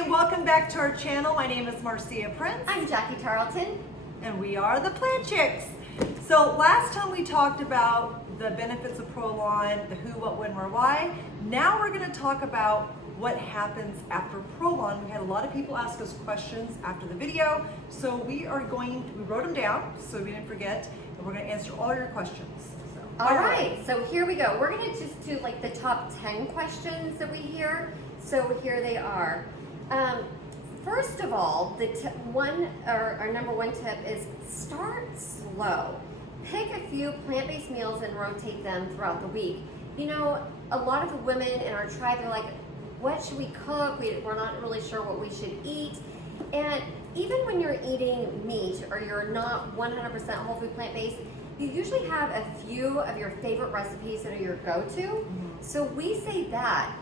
and welcome back to our channel. My name is Marcia Prince. I'm Jackie Tarleton. And we are the Plant Chicks. So last time we talked about the benefits of Prolon, the who, what, when, where, why. Now we're going to talk about what happens after Prolon. We had a lot of people ask us questions after the video, so we wrote them down so we didn't forget, and we're going to answer all your questions. All right, so here we go. We're going to just do like the top 10 questions that we hear. So here they are. First of all, our number one tip is start slow. Pick a few plant-based meals and rotate them throughout the week. You know, a lot of the women in our tribe are like, what should we cook? We're not really sure what we should eat. And even when you're eating meat or you're not 100% whole food plant-based, you usually have a few of your favorite recipes that are your go-to. So we say that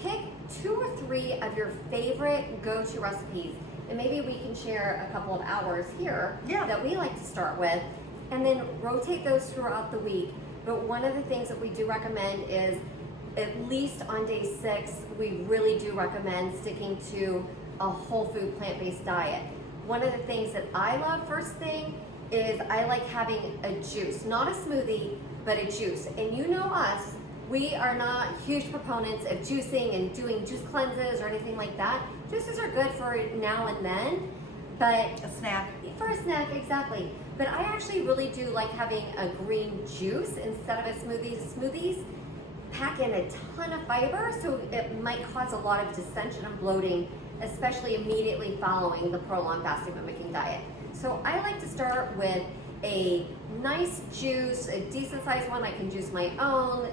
pick 2 or 3 of your favorite go-to recipes, and maybe we can share a couple of hours here that we like to start with, and then rotate those throughout the week. But one of the things that we do recommend is, at least on day 6, we really do recommend sticking to a whole food plant-based diet. One of the things that I love first thing is I like having a juice, not a smoothie, but a juice. And you know us, we are not huge proponents of juicing and doing juice cleanses or anything like that. Juices are good for now and then, but a snack. For a snack, exactly. But I actually really do like having a green juice instead of a smoothie. Smoothies pack in a ton of fiber, so it might cause a lot of distension and bloating, especially immediately following the Prolon fasting mimicking diet. So I like to start with a nice juice, a decent sized one. I can juice my own,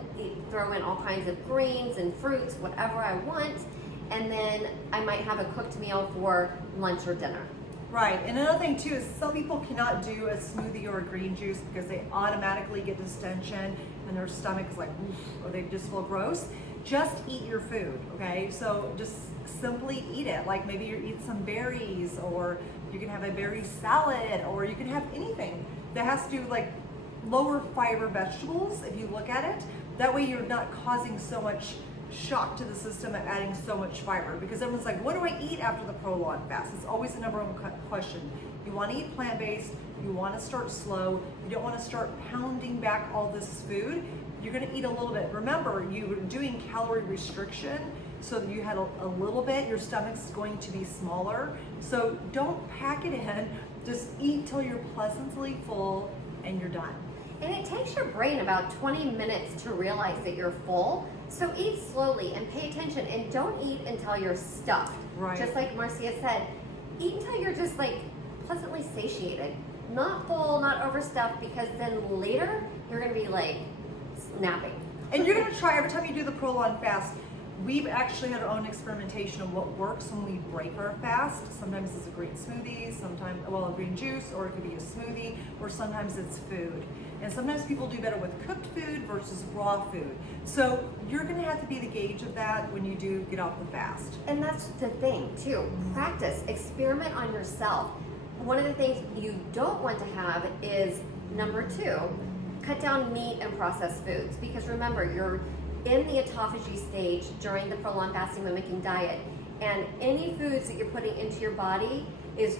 throw in all kinds of greens and fruits, whatever I want, and then I might have a cooked meal for lunch or dinner. Right, and another thing too is some people cannot do a smoothie or a green juice because they automatically get distension and their stomach is like, oof, or they just feel gross. Just eat your food, okay? So just simply eat it. Like maybe you eat some berries, or you can have a berry salad, or you can have anything that has to do like lower fiber vegetables if you look at it. That way you're not causing so much shock to the system and adding so much fiber, because everyone's like, what do I eat after the Prolon fast? It's always the number one question. You want to eat plant-based, you want to start slow, you don't want to start pounding back all this food. You're going to eat a little bit. Remember, you were doing calorie restriction, so that you had a little bit, your stomach's going to be smaller. So don't pack it in, just eat till you're pleasantly full and you're done. And it takes your brain about 20 minutes to realize that you're full. So eat slowly and pay attention, and don't eat until you're stuffed. Right. Just like Marcia said, eat until you're just like pleasantly satiated. Not full, not overstuffed, because then later you're gonna be like snapping. And you're gonna try, every time you do the Prolon fast, we've actually had our own experimentation of what works when we break our fast. Sometimes it's a green smoothie, sometimes, well, a green juice, or it could be a smoothie, or sometimes it's food. And sometimes people do better with cooked food versus raw food. So you're gonna have to be the gauge of that when you do get off the fast. And that's the thing too, practice, experiment on yourself. One of the things you don't want to have is, number 2, cut down meat and processed foods. Because remember, you're in the autophagy stage during the Prolon fasting mimicking diet, and any foods that you're putting into your body is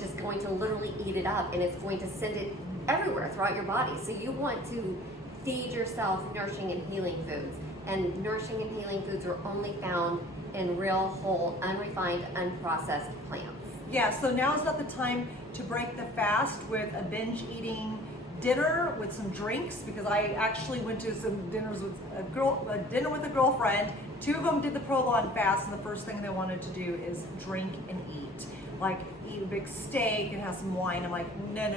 just going to literally eat it up, and it's going to send it everywhere throughout your body. So you want to feed yourself nourishing and healing foods, and nourishing and healing foods are only found in real, whole, unrefined, unprocessed plants. Yeah, so now is not the time to break the fast with a binge eating dinner with some drinks, because I actually went to some dinners with a dinner with a girlfriend. 2 of them did the Prolon fast, and the first thing they wanted to do is drink and eat. Like eat a big steak and have some wine. I'm like, no.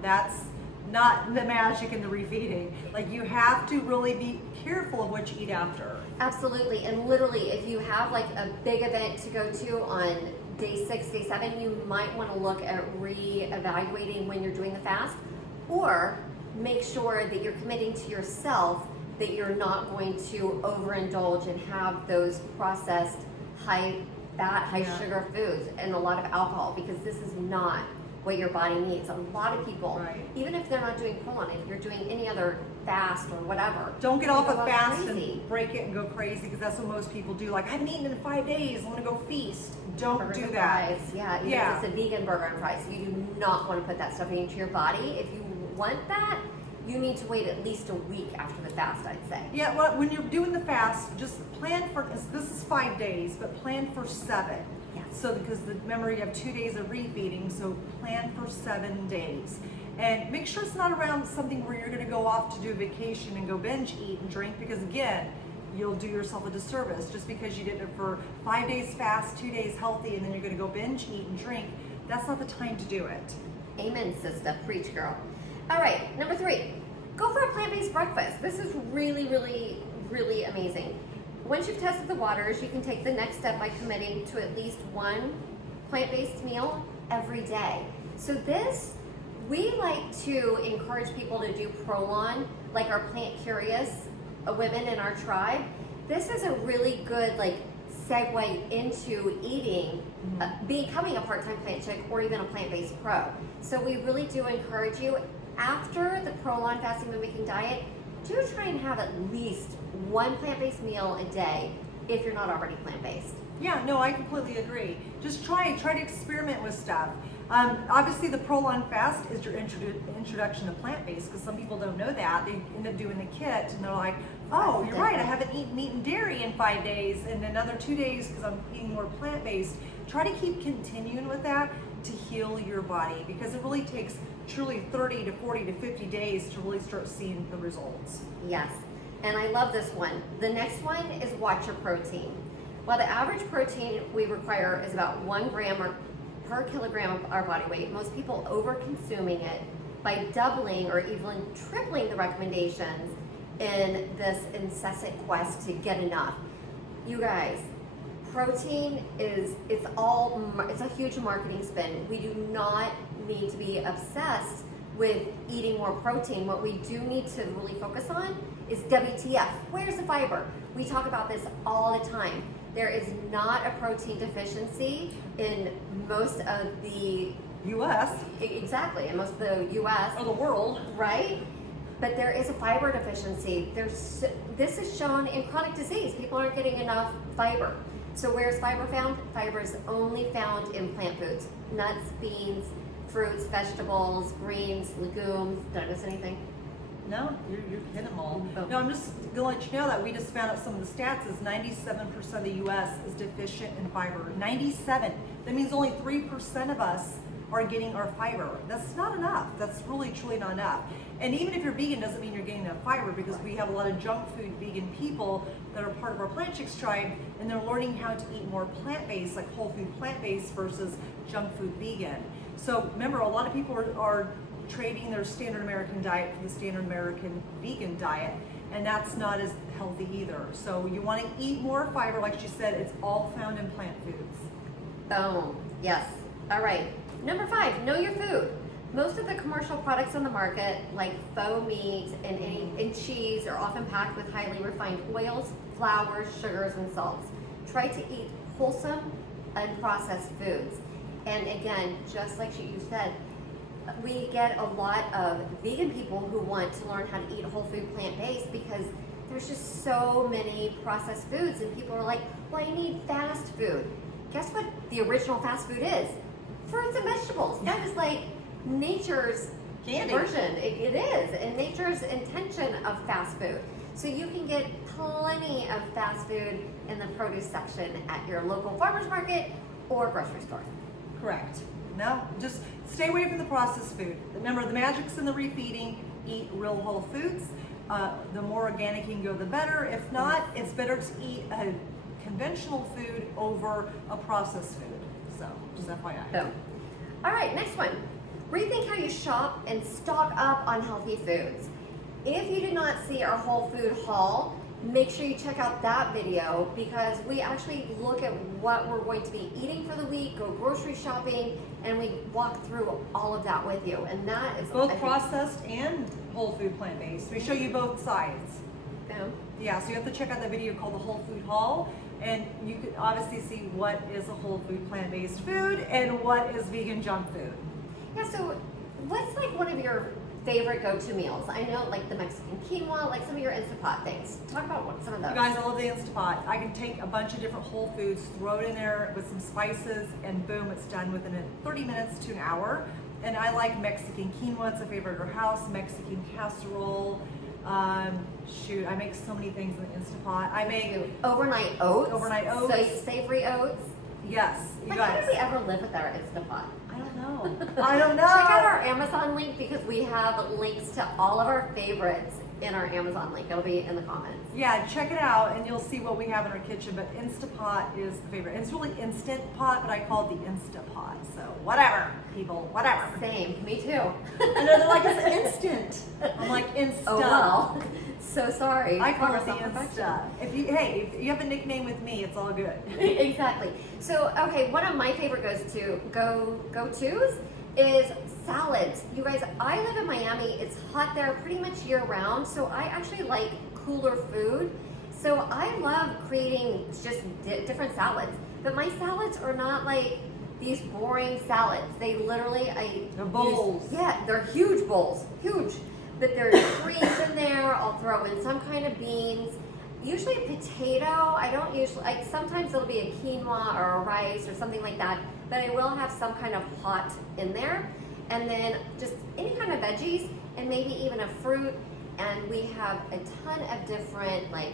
That's not the magic in the refeeding. Like you have to really be careful of what you eat after. Absolutely, and literally if you have like a big event to go to on day 6, day 7, you might want to look at re-evaluating when you're doing the fast, or make sure that you're committing to yourself that you're not going to overindulge and have those processed high fat, high sugar foods and a lot of alcohol, because this is not what your body needs. A lot of people, Right. even if they're not doing Prolon, if you're doing any other fast or whatever, Don't get you off go a up fast crazy. and break it and go crazy, because that's what most people do. Like, I haven't eaten in 5 days, I want to go feast. Don't Burgers do and that. fries. Yeah, even Yeah. if it's a vegan burger and fries, you do not want to put that stuff into your body. If you want that, you need to wait at least a week after the fast, I'd say. Yeah, well, when you're doing the fast, just plan for, this is 5 days, but plan for 7. Yes. So, because remember, you have 2 days of refeeding, so plan for 7 days. And make sure it's not around something where you're gonna go off to do a vacation and go binge eat and drink, because again, you'll do yourself a disservice just because you did it for 5 days fast, 2 days healthy, and then you're gonna go binge eat and drink. That's not the time to do it. Amen, sister. Preach, girl. All right, number 3, go for a plant-based breakfast. This is really, really, really amazing. Once you've tested the waters, you can take the next step by committing to at least one plant-based meal every day. So this, we like to encourage people to do Prolon, like our plant curious women in our tribe. This is a really good segue into eating, becoming a part-time plant chick or even a plant-based pro. So we really do encourage you, after the Prolon fasting mimicking diet, do try and have at least one plant-based meal a day if you're not already plant-based. Yeah, no, I completely agree. Just try to experiment with stuff. Obviously, the Prolon fast is your introduction to plant-based, because some people don't know that. They end up doing the kit, and they're like, oh, you're right, I haven't eaten meat and dairy in 5 days, and another 2 days because I'm eating more plant-based. Try to keep continuing with that to heal your body, because it really takes truly 30 to 40 to 50 days to really start seeing the results. Yes, and I love this one. The next one is watch your protein. While the average protein we require is about 1 gram per kilogram of our body weight, most people over-consuming it by doubling or even tripling the recommendations in this incessant quest to get enough. You guys, protein it's a huge marketing spin. We do not need to be obsessed with eating more protein. What we do need to really focus on is WTF. Where's the fiber? We talk about this all the time. There is not a protein deficiency in most of the U.S. Exactly, in most of the U.S. or the world. Right? But there is a fiber deficiency. This is shown in chronic disease. People aren't getting enough fiber. So where's fiber found? Fiber is only found in plant foods. Nuts, beans, fruits, vegetables, greens, legumes. Did I miss anything? No, you're hitting them all. Boom. No, I'm just gonna let you know that we just found out some of the stats is 97% of the U.S. is deficient in fiber. 97. That means only 3% of us are getting our fiber. That's not enough. That's really, truly not enough. And even if you're vegan, doesn't mean you're getting enough fiber, because we have a lot of junk food vegan people that are part of our Plant Chicks tribe, and they're learning how to eat more plant-based, like whole food plant-based versus junk food vegan. So remember, a lot of people are trading their standard American diet for the standard American vegan diet, and that's not as healthy either. So you want to eat more fiber, like she said, it's all found in plant foods. Boom. Yes. All right. Number 5, know your food. Most of the commercial products on the market, like faux meat and cheese, are often packed with highly refined oils, flours, sugars, and salts. Try to eat wholesome, unprocessed foods. And again, just like you said, we get a lot of vegan people who want to learn how to eat whole food plant-based, because there's just so many processed foods, and people are like, well, I need fast food. Guess what the original fast food is? Fruits and vegetables. That is like nature's Candy. version. It is, and nature's intention of fast food. So you can get plenty of fast food in the produce section at your local farmer's market or grocery store. Correct. No, just stay away from the processed food. Remember, the magic's in the refeeding. Eat real whole foods. The more organic you can go, the better. If not, it's better to eat a conventional food over a processed food. So, just FYI. Boom. All right, next one. Rethink how you shop and stock up on healthy foods. If you did not see our whole food haul, make sure you check out that video, because we actually look at what we're going to be eating for the week, go grocery shopping, and we walk through all of that with you. And that is Both processed and whole food plant-based. We show you both sides. Boom. Yeah, so you have to check out the video called the Whole Food Haul, and you can obviously see what is a whole food plant-based food and what is vegan junk food. Yeah, so what's like one of your favorite go-to meals? I know like the Mexican quinoa, like some of your Instapot things. Talk about some of those. You guys, I love the Instapot. I can take a bunch of different whole foods, throw it in there with some spices, and boom, it's done within 30 minutes to an hour. And I like Mexican quinoa, it's a favorite at our house, Mexican casserole. Shoot, I make so many things in the Instapot. I make overnight oats. Overnight oats. So savory oats. Yes, you Like, guys. how did we ever live with our Instapot? I don't know. I don't know. Check out our Amazon link because we have links to all of our favorites in our Amazon link. It'll be in the comments. Yeah, check it out and you'll see what we have in our kitchen. But Instapot is the favorite. It's really Instant Pot, but I call it the Instapot. So whatever, people, whatever. Same, me too. And they're like, it's instant. I'm like, Insta. Oh well. So sorry. I call for it the self-perfection. Insta. If you have a nickname with me, it's all good. Exactly. So, okay, one of my favorite go-tos is salads. You guys, I live in Miami. It's hot there pretty much year round, so I actually like cooler food. So I love creating just different salads. But my salads are not like these boring salads. They literally, They're bowls. they're huge bowls, huge. But there's greens in there. I'll throw in some kind of beans. Usually a potato. I don't usually, like sometimes it'll be a quinoa or a rice or something like that, but I will have some kind of hot in there. And then just any kind of veggies and maybe even a fruit. And we have a ton of different like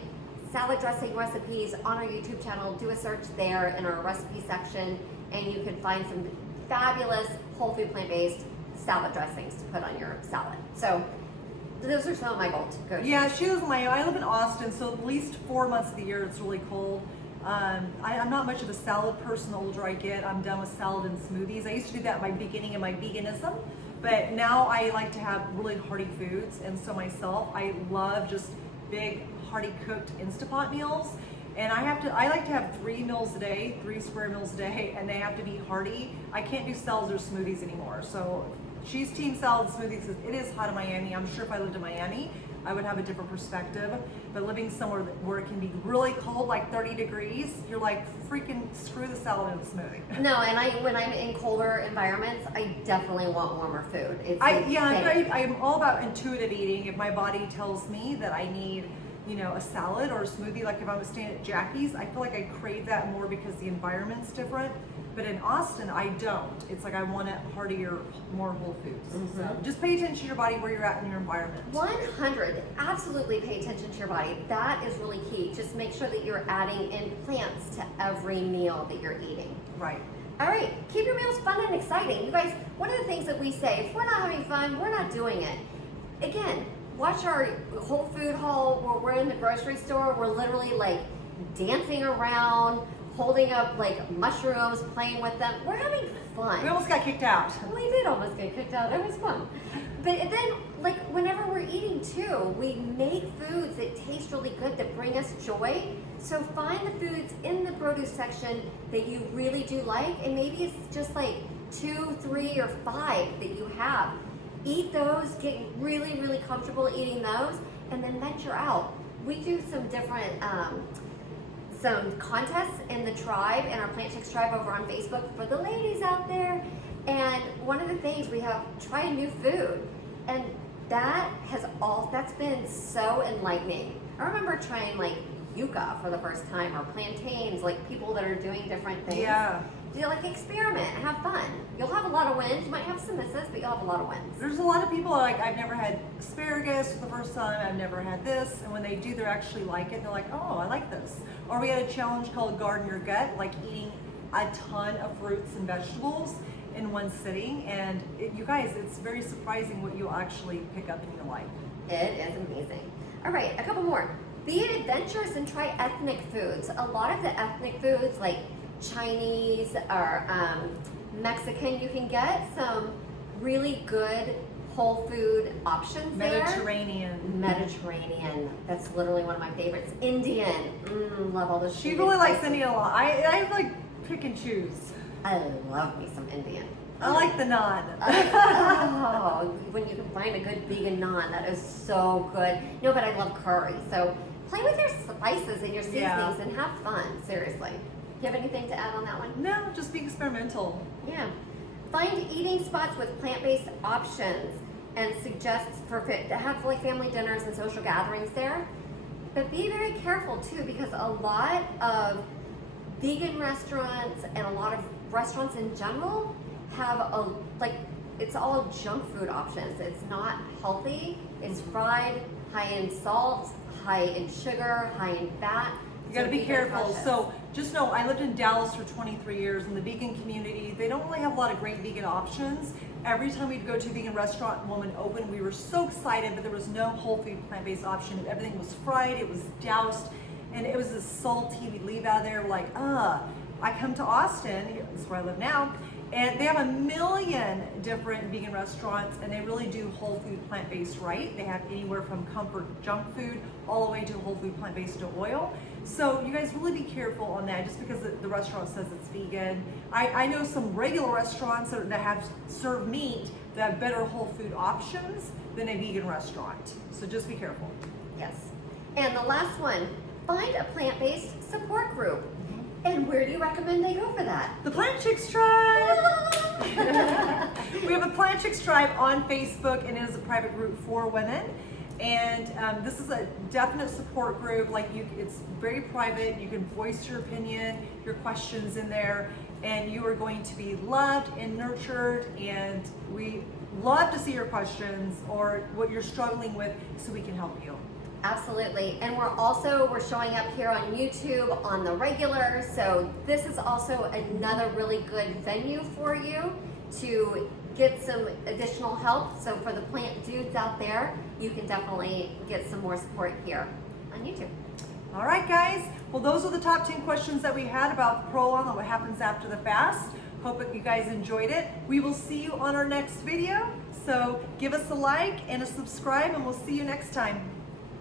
salad dressing recipes on our YouTube channel. Do a search there in our recipe section and you can find some fabulous whole food plant-based salad dressings to put on your salad. So those are some of my go-to. Yeah, she lives in Miami. I live in Austin, so at least 4 months of the year it's really cold. I'm not much of a salad person. The older I get, I'm done with salad and smoothies. I used to do that at my beginning of my veganism, but now I like to have really hearty foods. And so myself, I love just big, hearty cooked Instapot meals. And I like to have 3 meals a day, 3 square meals a day, and they have to be hearty. I can't do salads or smoothies anymore. So she's team salad smoothies. It is hot in Miami. I'm sure if I lived in Miami, I would have a different perspective. But living somewhere where it can be really cold, like 30 degrees, you're like freaking screw the salad and the smoothie. No, and when I'm in colder environments, I definitely want warmer food. I'm all about intuitive eating. If my body tells me that I need, a salad or a smoothie, like if I'm staying at Jackie's, I feel like I crave that more because the environment's different. But in Austin, I don't. It's like I want it heartier, more whole foods. Mm-hmm. So just pay attention to your body, where you're at in your environment. 100. Absolutely pay attention to your body. That is really key. Just make sure that you're adding in plants to every meal that you're eating. Right. All right, keep your meals fun and exciting. You guys, one of the things that we say, if we're not having fun, we're not doing it. Again, watch our whole food haul where we're in the grocery store. We're literally like dancing around, holding up like mushrooms, playing with them. We're having fun. We almost got kicked out. We did almost get kicked out. It was fun. But then, like, whenever we're eating too, we make foods that taste really good, that bring us joy. So find the foods in the produce section that you really do like, and maybe it's just like 2, 3, or 5 that you have. Eat those, get really, really comfortable eating those, and then venture out. We do some different some contests in the tribe, in our Plant Chicks tribe over on Facebook for the ladies out there. And one of the things we have, try a new food. And that's been so enlightening. I remember trying like yucca for the first time, or plantains, like people that are doing different things. Yeah. Like experiment, have fun. You'll have a lot of wins. You might have some misses, but you'll have a lot of wins. There's a lot of people like, I've never had asparagus for the first time, I've never had this, and when they do, they actually like it. They're like, oh, I like this. Or we had a challenge called Garden Your Gut, like eating a ton of fruits and vegetables in one sitting, and you guys, it's very surprising what you'll actually pick up in your life. It is amazing. All right, a couple more. Be adventurous and try ethnic foods. A lot of the ethnic foods, like Chinese or Mexican, you can get some really good whole food options there. Mediterranean. That's literally one of my favorites. Indian. Love all those. She really likes Indian a lot. I like pick and choose. I love me some Indian. I like the naan. Oh, when you can find a good vegan naan, that is so good. No, but I love curry. So play with your spices and your seasonings and have fun. Seriously. Do you have anything to add on that one? No, just be experimental. Yeah. Find eating spots with plant-based options and suggests to have like family dinners and social gatherings there. But be very careful too, because a lot of vegan restaurants and a lot of restaurants in general have it's all junk food options. It's not healthy. It's fried, high in salt, high in sugar, high in fat. You gotta be careful. So just know, I lived in Dallas for 23 years, in the vegan community, they don't really have a lot of great vegan options. Every time we'd go to a vegan restaurant, woman opened, we were so excited, but there was no whole food plant-based option. Everything was fried, it was doused, and it was this salty. We'd leave out of there like, I come to Austin, this is where I live now, and they have a million different vegan restaurants, and they really do whole food plant-based right. They have anywhere from comfort junk food all the way to whole food plant-based to oil. So you guys really be careful on that, just because the restaurant says it's vegan. I know some regular restaurants that have served meat that have better whole food options than a vegan restaurant. So just be careful. Yes. And the last one, find a plant-based support group. And where do you recommend they go for that? The Plant Chicks Tribe! We have a Plant Chicks Tribe on Facebook, and it is a private group for women. And this is a definite support group. It's very private. You can voice your opinion, your questions in there, and you are going to be loved and nurtured. And we love to see your questions or what you're struggling with, so we can help you. Absolutely. And we're showing up here on YouTube on the regular. So this is also another really good venue for you to get some additional help. So for the plant dudes out there, you can definitely get some more support here on YouTube. All right, guys. Well, those are the top 10 questions that we had about Prolon and what happens after the fast. Hope that you guys enjoyed it. We will see you on our next video. So give us a like and a subscribe, and we'll see you next time.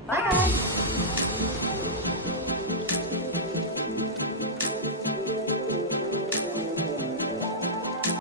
Bye, guys.